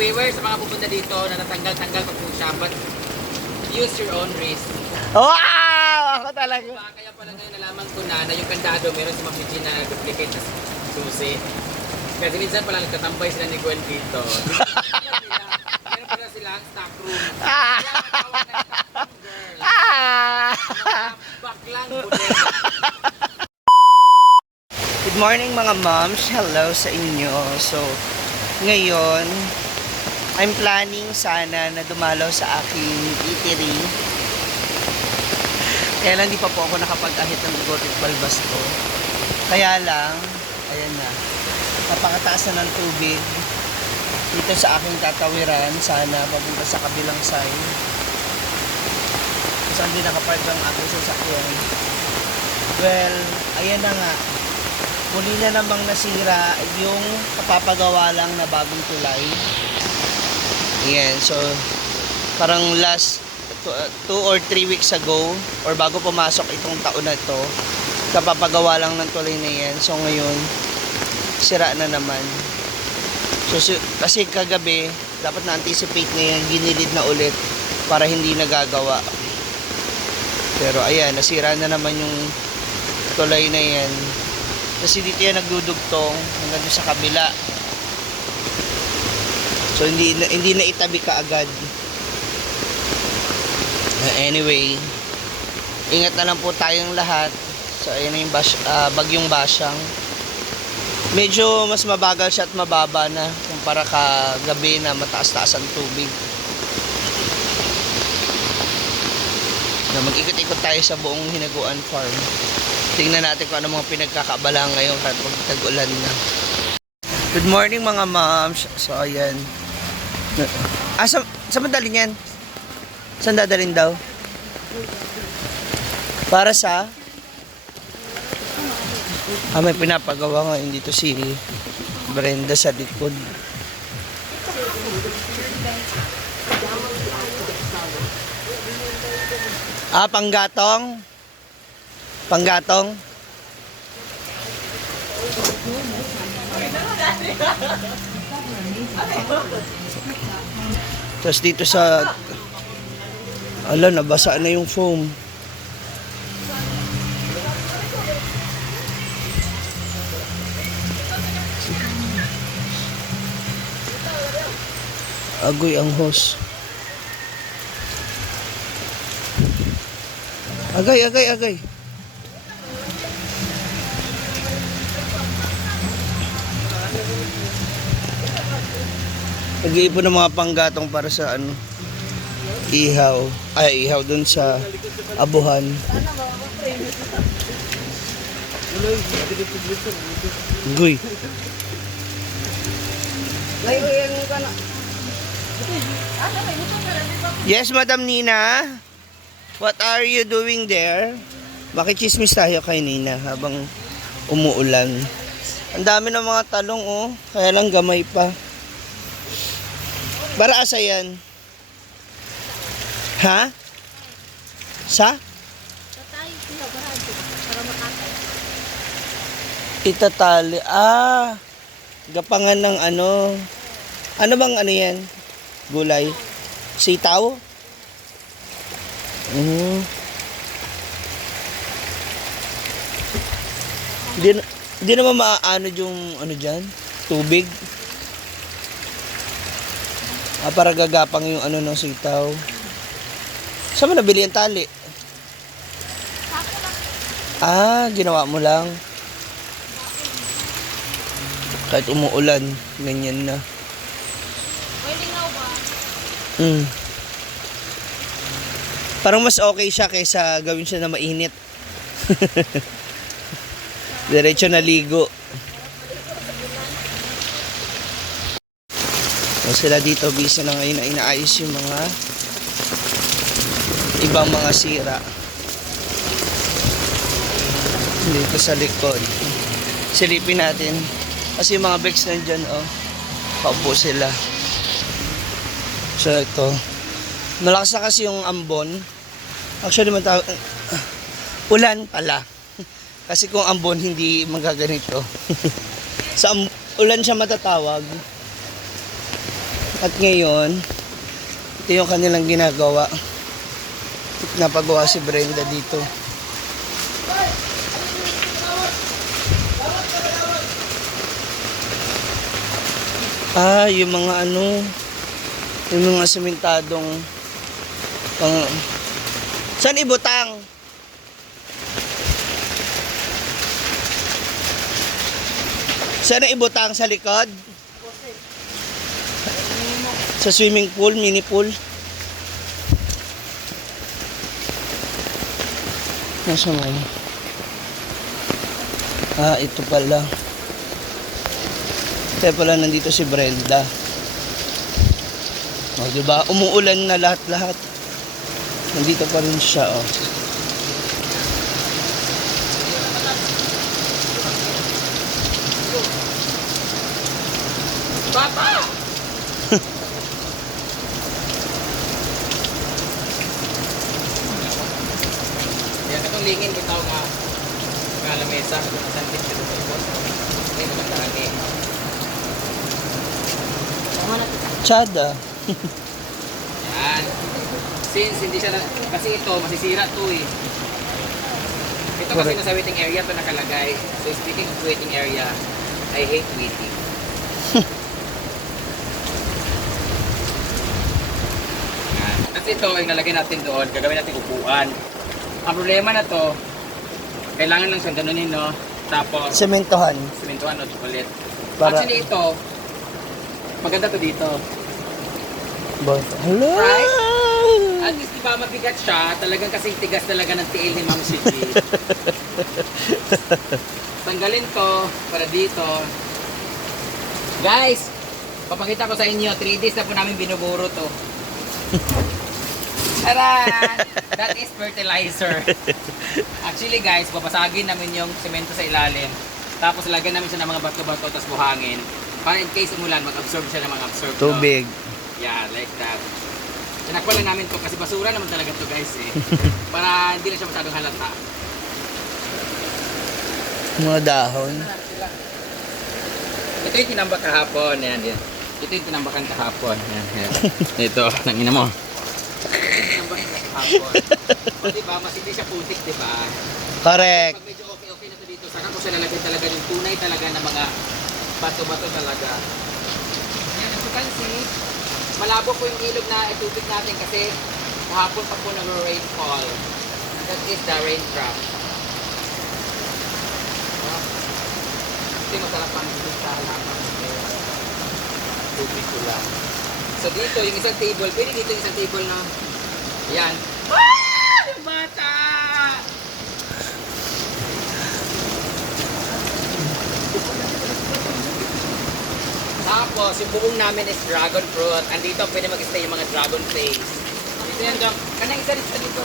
beware sa mga pupunta dito na natanggal-tanggal pa po siya, but use your own risk. Wow! Ako talaga. Kaya pala ngayon nalaman ko na yung kandado meron si Ma'am Eugene na duplicate na susi. Kasi minsan pala nagtatambay sila ni Gwen dito. Meron pala silang stock room. Kaya natawag na stock room girl. Baklang budel. Good morning mga moms. Hello sa inyo. So, ngayon, I'm planning sana na dumalaw sa aking eatery. Kaya lang di pa po ako nakapag-ahit ng bigotit balbas ko. Kaya lang, ayan na. Napakataas na ng tubig dito sa aking tatawiran. Sana papunta sa kabilang side. Saan din nakapark ang aking sasakyan. Well, ayan na nga. Muli na namang nasira yung kapapagawa lang na bagong tulay. Ayan, so parang last 2 or 3 weeks ago or bago pumasok itong taon na ito, kapapagawa lang ng tulay na yan. So ngayon, sira na naman. So kasi kagabi, dapat na-anticipate na yan, ginilid na ulit para hindi nagagawa. Pero ayan, nasira na naman yung tulay na yan. Kasi dito yan nagdudugtong hanggang doon sa kabila. So hindi na itabi ka agad. Anyway, ingat na lang po tayong lahat. So ayan na yung bagyong Basyang. Medyo mas mabagal siya at mababa na kumpara kagabi na mataas-taas ang tubig. Na mag-ikot-ikot tayo sa buong Hinaguan Farm. Tingnan natin kung ano mga pinagkakaabala ngayon kahit magtag-ulan na. Good morning mga moms. So ayan. Saan madalhin yan? Saan dadalhin daw? Para sa? May pinapagawa ngayon dito si Brenda sa likod. Panggatong? Panggatong? Tapos dito sa nabasa na yung foam. Agoy ang hose. Agay. Nag-iipon ng mga panggatong para sa ihaw. Ihaw dun sa abuhan. Guy. Yes, Madam Nina. What are you doing there? Makichismis tayo kay Nina habang umuulan. Ang dami ng mga talong kaya lang gamay pa. Para asa yan? Ha? Sa? Itatali. Gapangan ng ano. Ano bang ano yan? Gulay? Sitaw? Hindi naman maaano yung ano dyan? Tubig? Para gagapang yung ano ng sitaw. Saan mo nabili ang tali? Ginawa mo lang. Kahit umuulan, ganyan na. Parang mas okay siya kaysa gawin siya na mainit. Diretso na ligo. Sila dito busy na ngayon na inaayos yung mga ibang mga sira dito sa likod. Silipin natin kasi yung mga bags nandyan paupo sila. So ito, malakas na kasi yung ambon. Actually ulan pala kasi kung ambon hindi magaganito. Sa ulan siya matatawag. At ngayon, ito yung kanilang ginagawa. Napagawa si Brenda dito. Yung mga yung mga sementadong saan ibutang? Saan ibutang sa likod? Sa swimming pool, mini pool. Nasa man? Ito pala. Kaya pala nandito si Brenda. Diba? Umuulan na lahat-lahat. Nandito pa rin siya, Papa! Yan, itong lingin bitaw nga lamesa. Santik dito sa ito. Hindi magandaan eh. Chada. Yan. Since hindi siya, kasi ito, masisira to eh. Ito kasi Correct. nasa waiting area to nakalagay. So speaking of waiting area, I hate waiting. Yan. Kasi ito, yung nalagay natin doon, gagawin natin upuan. Ang problema na to, kailangan lang siyang ganunin, no? Tapos, Sementohan. simentuhan ulit. Para- Actually ito, maganda to dito. Hello! Right? At least diba mabigat siya, talagang kasing tigas talaga ng tiil ni Ma'am Shiji. Tanggalin to para dito. Guys, papakita ko sa inyo, 3 days na po namin binuburo to. Taran! That is fertilizer. Actually guys, babasagin namin yung semento sa ilalim. Tapos lagyan namin siya ng mga bato-bato tapos buhangin. Para in case umulan, mag-absorb siya ng mga absorb. Tubig. Yeah, like that. Tinakpan lang namin to kasi basura naman talaga to guys eh. Para hindi na siya masyadong halata. Mga dahon. Ito yung tinambak kahapon. Yan, yan. Ito yung tinambakan kahapon. Yan, yan. Ito, nangina mo. Tinambak kahapon. O diba, mas hindi siya putik, diba? Correct. Pag medyo okay na to dito, saka ko siya lalagyan talaga yung tunay talaga na mga bato-bato talaga. Yan, as you can see, malabo po yung ilog na itubig natin kasi kahapon pa po nag-rainfall. That is the raindrop. Ito yung masarap pang dito sa halaman. Tubig ko lang. So dito, yung isang table, pwede dito yung isang table na yan. Ah! Yung bata! Tapos, yung buong namin is dragon fruit. Andito, pwede mag-stay yung mga dragon face. Dito yan, Dok. Kanang isa rin sa dito.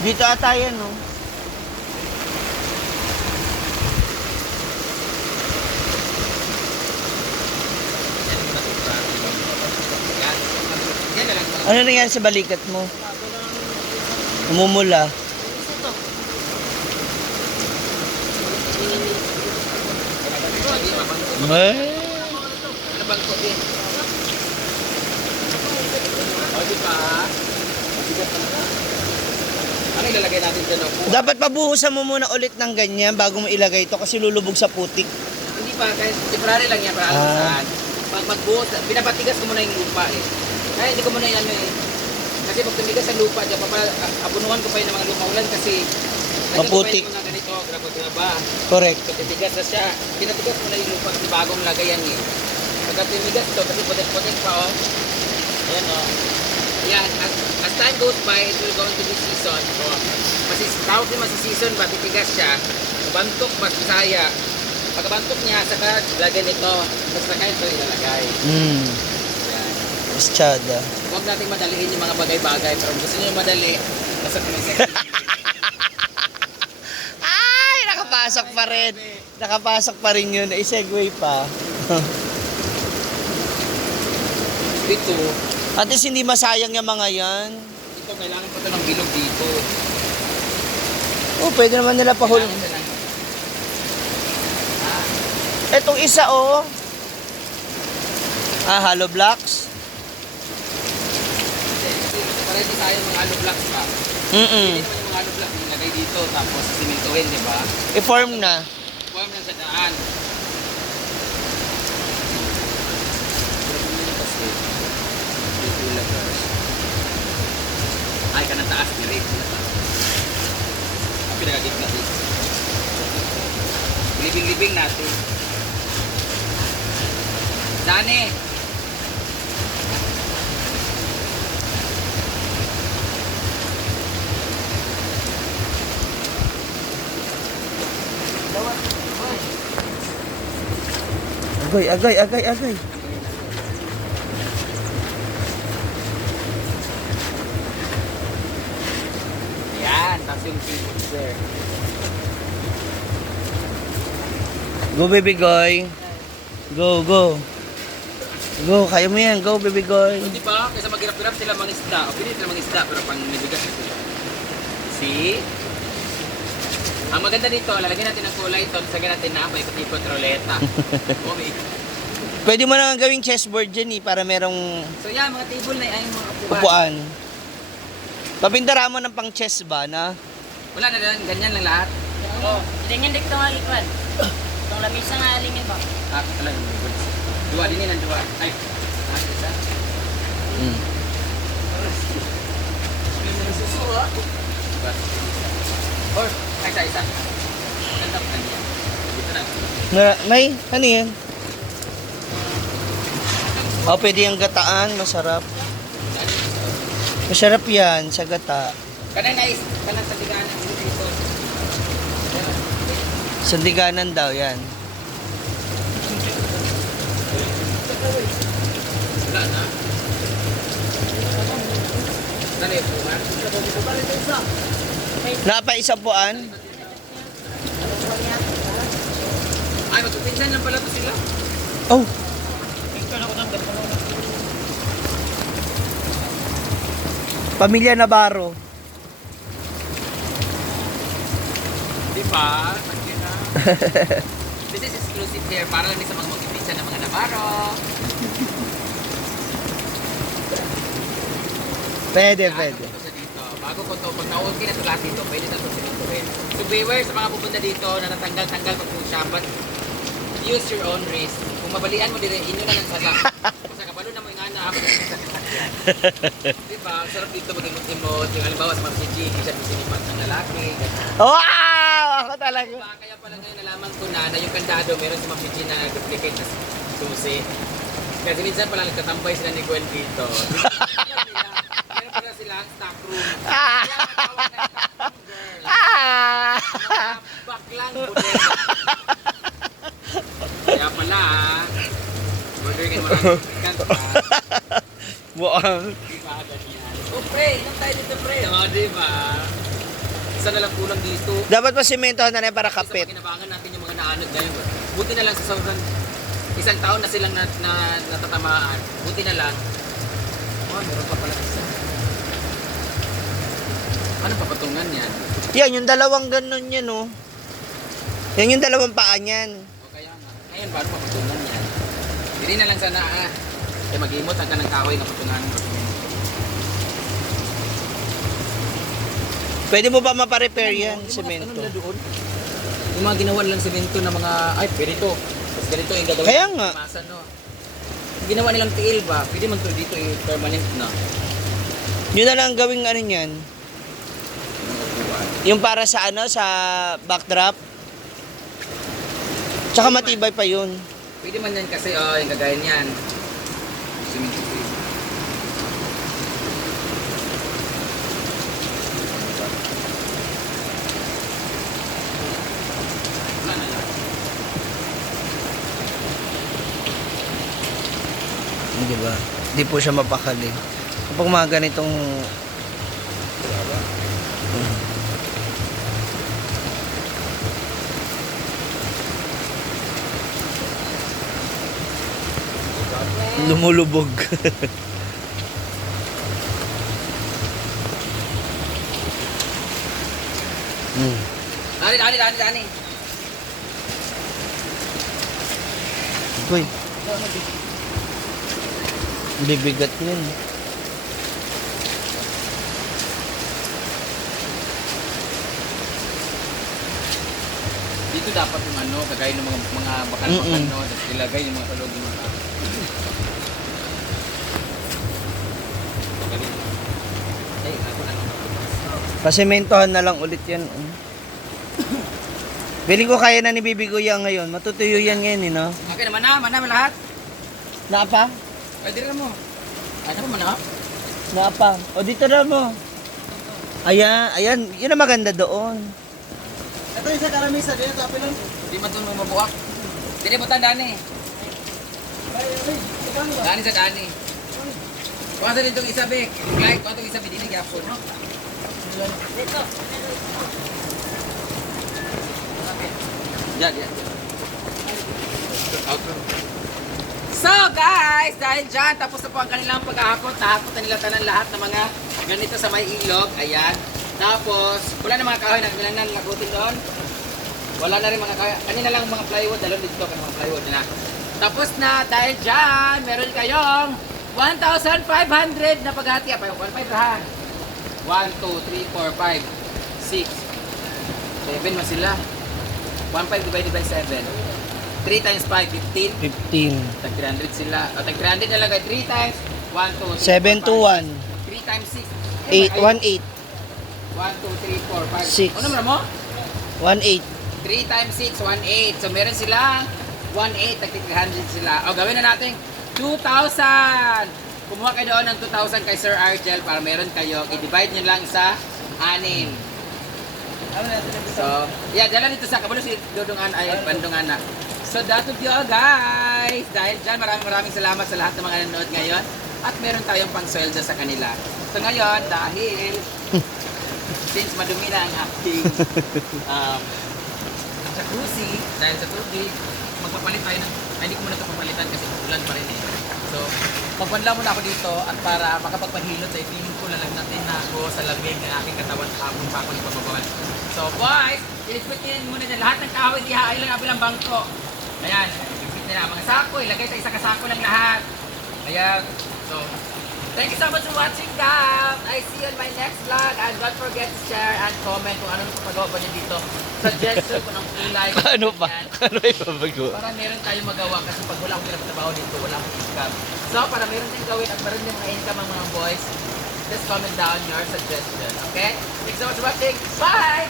Dito ata yan, no? Yan na lang. Ano nangyari sa balikat mo? Umumula. Ano bang ko din? O, diba? Ano ilalagay natin dyan? Dapat pabuhusan mo muna ulit ng ganyan bago mo ilagay ito kasi lulubog sa putik. Hindi pa, kahit temporary lang yan para alam saan. Pag magbuhos, pinapatigas ko muna yung lupa eh. Kaya hindi ko muna yan eh. Kasi pag tumigas sa lupa, dyan, abunuhan ko pa yun ng mga lumaulan kasi Maputik. Lagyan ko pa yun mga ganito, graba. Correct. So titigas na siya. Pinatigas mo na yung lupa kasi bagong lagay yan eh. Pagka tumigas ito, kasi putik-putik pa oh. Ayan oh. Ayan, as time goes by, it will go into this season. Oh. Tawag din masi-season ba, titigas siya. Bantok, mas bisaya. Pagkabantok niya, saka lagyan ito. Tapos saka ito ilalagay. Ayan. Estrada. Huwag nating madaliin yung mga bagay-bagay. Pero kung gusto nyo madali, nasa kumisa. nakapasok pa rin. Nakapasok pa rin yun. I-segue pa. Dito, At least hindi masayang yung mga yan. ito kailangan pa ito ng bilog dito. Oh, pwede naman nila pahul. Kailangan nila- Etong isa, oh. Hollow blocks. Kasi pareho tayo mga hollow blocks pa. Hindi naman yung mga hollow blocks ilagay dito tapos simintuhin, di ba? I-form na. Form lang sa daan. Dito ilagay. Ay, kanang taas, direct. Ang pinagagit na dito. Libing-libing natin. Dani! Agay, agay, agay, agay. Ayan, tapos yung seafood sir. Go, baby goy. Go, go. Go, kaya mo yan. Go, baby goy. Hindi ba? Kaysa maghirap-hirap sila mangisda. O pinili sila mangisda, pero pang nibigas ito. See? Ang maganda dito, lalagyan natin ng kulay ito, sagyan natin na paikot-ikot ruleta. Okay. Pwede mo na gawing chessboard dyan eh, para merong So yan, mga table na ay mga upuan. upuan. Papindara mo ng pang chess ba na? Wala na lang, ganyan lang lahat. Oo. Lingin dito nga likod. Itong lamisa nga lingin ba? Ah, talaga. Dua din yan, dua. Ay, isa. Diba? Or, isa. Ganda pa niya. Dito na. May, ano yan? Oh, pwede yung gataan, masarap. Masarap yan sa gata. Kanang sa tiganan dito. Sandiganan daw yan. Wala na. Dali, puman. Napaisapuan? Ay, magpipinsan lang pala to sila. Oh. Pamilya Navarro. Di ba? Pagkin na. This is exclusive here para lang sa mga magpipinsan ng mga Navarro. Pwede, Ano pwede. ito sa dito? Bago ko to, pag na-okay na ito lahat dito, pwede na ito sinutuin. So beware sa mga pupunta dito na natanggal-tanggal pa po siya, but use your own risk. Kung mabalian mo dire, inyo na lang sa sa kabalo na mo yung anak. Diba? Ang sarap dito mag-imot-imot. Yung halimbawa sa mga CG, siya sinipat ng lalaki. Wow! Ako talaga. Diba? Kaya pala ngayon nalaman ko na yung kandado meron si Ma'am Gigi na duplicate na susi. Kasi minsan pala nagtatambay sila ni Gwen dito. Meron pala silang stock room. Kaya matawag na stock room girl. Mga baklang bodega. Kaya pala order kayo maraming kanta. Buang. Diba ganyan? Oh pre, inom tayo dito pre. O diba? Isa na lang kulang dito. Dapat pa sementohan na yan para Kasi kapit. pakinabangan natin yung mga naanod ngayon. Buti na lang sa sobrang isang taon na silang natatamaan. Buti na lang. Oh, meron pa pala isa. Ano papatungan yan? Yan, yung dalawang ganun yan, oh. Yan yung dalawang paa niyan. O kaya nga. Ngayon, paano papatungan yan? Hindi na lang sana eh mag-imot ang kanang kahoy na patungan mo. Pwede mo ba maparepair yan, Yung mga semento? ano nila doon? Yung mga ginawa lang semento na mga, ay, pwede to. Tapos ganito yung gagawin. Kaya nga. Masan, no? Ginawa nilang tiil ba? Pwede man to dito permanent na. Yun na lang gawing ano yan. Yung para sa ano, sa backdrop. Tsaka matibay pa yun. Pwede man yan kasi, yung gagaya niyan. Semento tiil. Wala na yan. Di ba? Di po siya mapakali. Kapag mga ganitong... Lumulubog. Dani. Uy. Bibigat yun. Dito dapat yung ano, kagaya ng mga bakal-bakal, no? Tapos ilagay yung mga talog yung mga... Ay, ako na. Pasimentohan na lang ulit yan. Feeling ko kaya na ni Bibi Kuya ngayon. Matutuyo yan ngayon, no? Okay naman na, lahat. Naapa? Ay, dito mo. Ay, naman na. Naapa. O dito na mo. Ayan. Yun ang maganda doon. Ito yung sa karamisa. Dito, tapi lang. Hindi man doon mabuak. Dili mo Dani. Dani sa Dani. Kuha sa ditong isabi. Kahit kuha itong isabi, di nagyapon. Dito. Yan. So guys, dahil dyan, tapos na po ang kanilang paghahakot. Nahakot na nila tanan lahat ng mga ganito sa may ilog. Ayan. Tapos, wala na mga kahoy na kailangan lagutin doon. Wala na rin mga kahoy. Kanina lang mga plywood. Dalon dito ka mga plywood na. Tapos na, dahil dyan, meron kayong 1,500 na paghati. 1,500 ha. 1, 2, 3, 4, 5, 6, 7 mo sila. 1,500 divided by 7. 3 times 5, 15. 15. Tag 300 sila. O, tag 300 na lang. 3 times 1, 2, 7 to 1. 3 times 6. 8, 1, 8. 1, 2, 3, 4, 5. Six. Ano naman mo? 1, 8. 3 times 6, 1, 8. So, meron silang 1, 8. Tag 300 sila. O, gawin na natin 2,000. Kumuha kayo doon ng 2,000 kay Sir Argel para meron kayo. I-divide nyo lang sa 6. So, yeah, dala dito sa Kabulo si Dudungan ay Bandungan na. So, that would be all guys. Dahil dyan, maraming salamat sa lahat ng mga nanonood ngayon. At meron tayong pangsweldo sa kanila. So, ngayon, dahil since madumi na ang aking jacuzzi, dahil sa tubig, magpapalit tayo ng, hindi ko muna ito papalitan kasi ulan pa rin eh. So, magbanla muna ako dito at para makapagpahilot sa feeling ko lalagnatin na ako sa lamig ng aking katawan hapon pa ako ipababawal. So, boys, ilispitin muna na lahat ng kahoy diha ay lang abilang bangko. Ayan, ilisipit nila mga sako, ilagay sa isang kasako lang lahat. Ayan, so, thank you so much for watching guys. I see you on my next vlog and don't forget to share and comment kung ano nang pagawa niyo dito. Suggestion kung ang kulay. Ano pa? Ano ipabago? Para meron tayong magawa kasi pag wala akong pinagtrabaho dito, wala akong income. So, para meron tayong gawin at meron tayong mga income ang mga boys, just comment down your suggestion, okay? Thanks so much for watching. Bye!